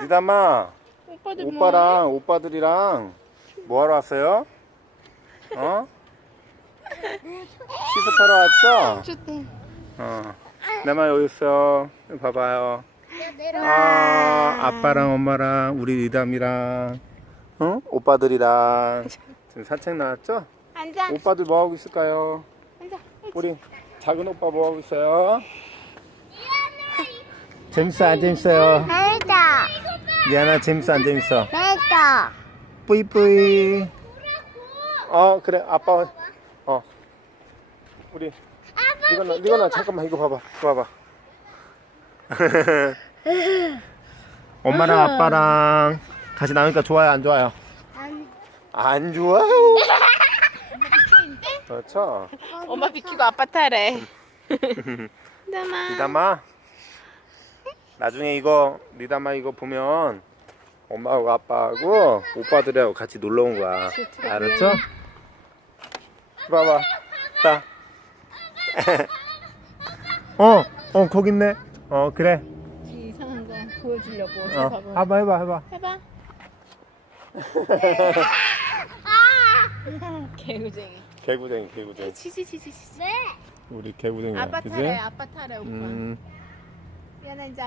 니담아 오빠들 오빠랑 오빠들이랑 뭐 하러 왔어요? 어? 시습하러 왔죠? 어. 나만 여기 있어요. 여기 봐봐요. 아, 아빠랑 엄마랑 우리 니담이랑 어? 오빠들이랑 지금 산책 나왔죠? 앉아. 오빠들 뭐 하고 있을까요? 앉아. 우리 작은 오빠 뭐 하고 있어요? 재밌어 안 재밌어요? 내다. 미안아 재밌어 안 재밌어? 내다. 뿌이뿌이 어 그래 아빠 어 우리 이거나 이거나 잠깐만 이거 봐봐 이거 봐봐 엄마랑 아빠랑 같이 나오니까 좋아요 안 좋아요? 안. 안 좋아요 그렇죠 엄마 비키고 아빠 타래. 니담아. 니담아 나중에 이거 니담아 이거 보면 엄마하고 아빠하고 오빠들하고 같이 놀러 온 거야 알았죠? 봐봐 자 어, 어 거기 있네 어 그래 이상한 거 보여주려고. 어 해봐 해봐 해봐 해봐. 개구쟁이. 개구쟁이 개구쟁이 치치치치치. 네. 우리 개구쟁이야 아빠? 타래. 아빠 타래 오빠. 음 미안해 이제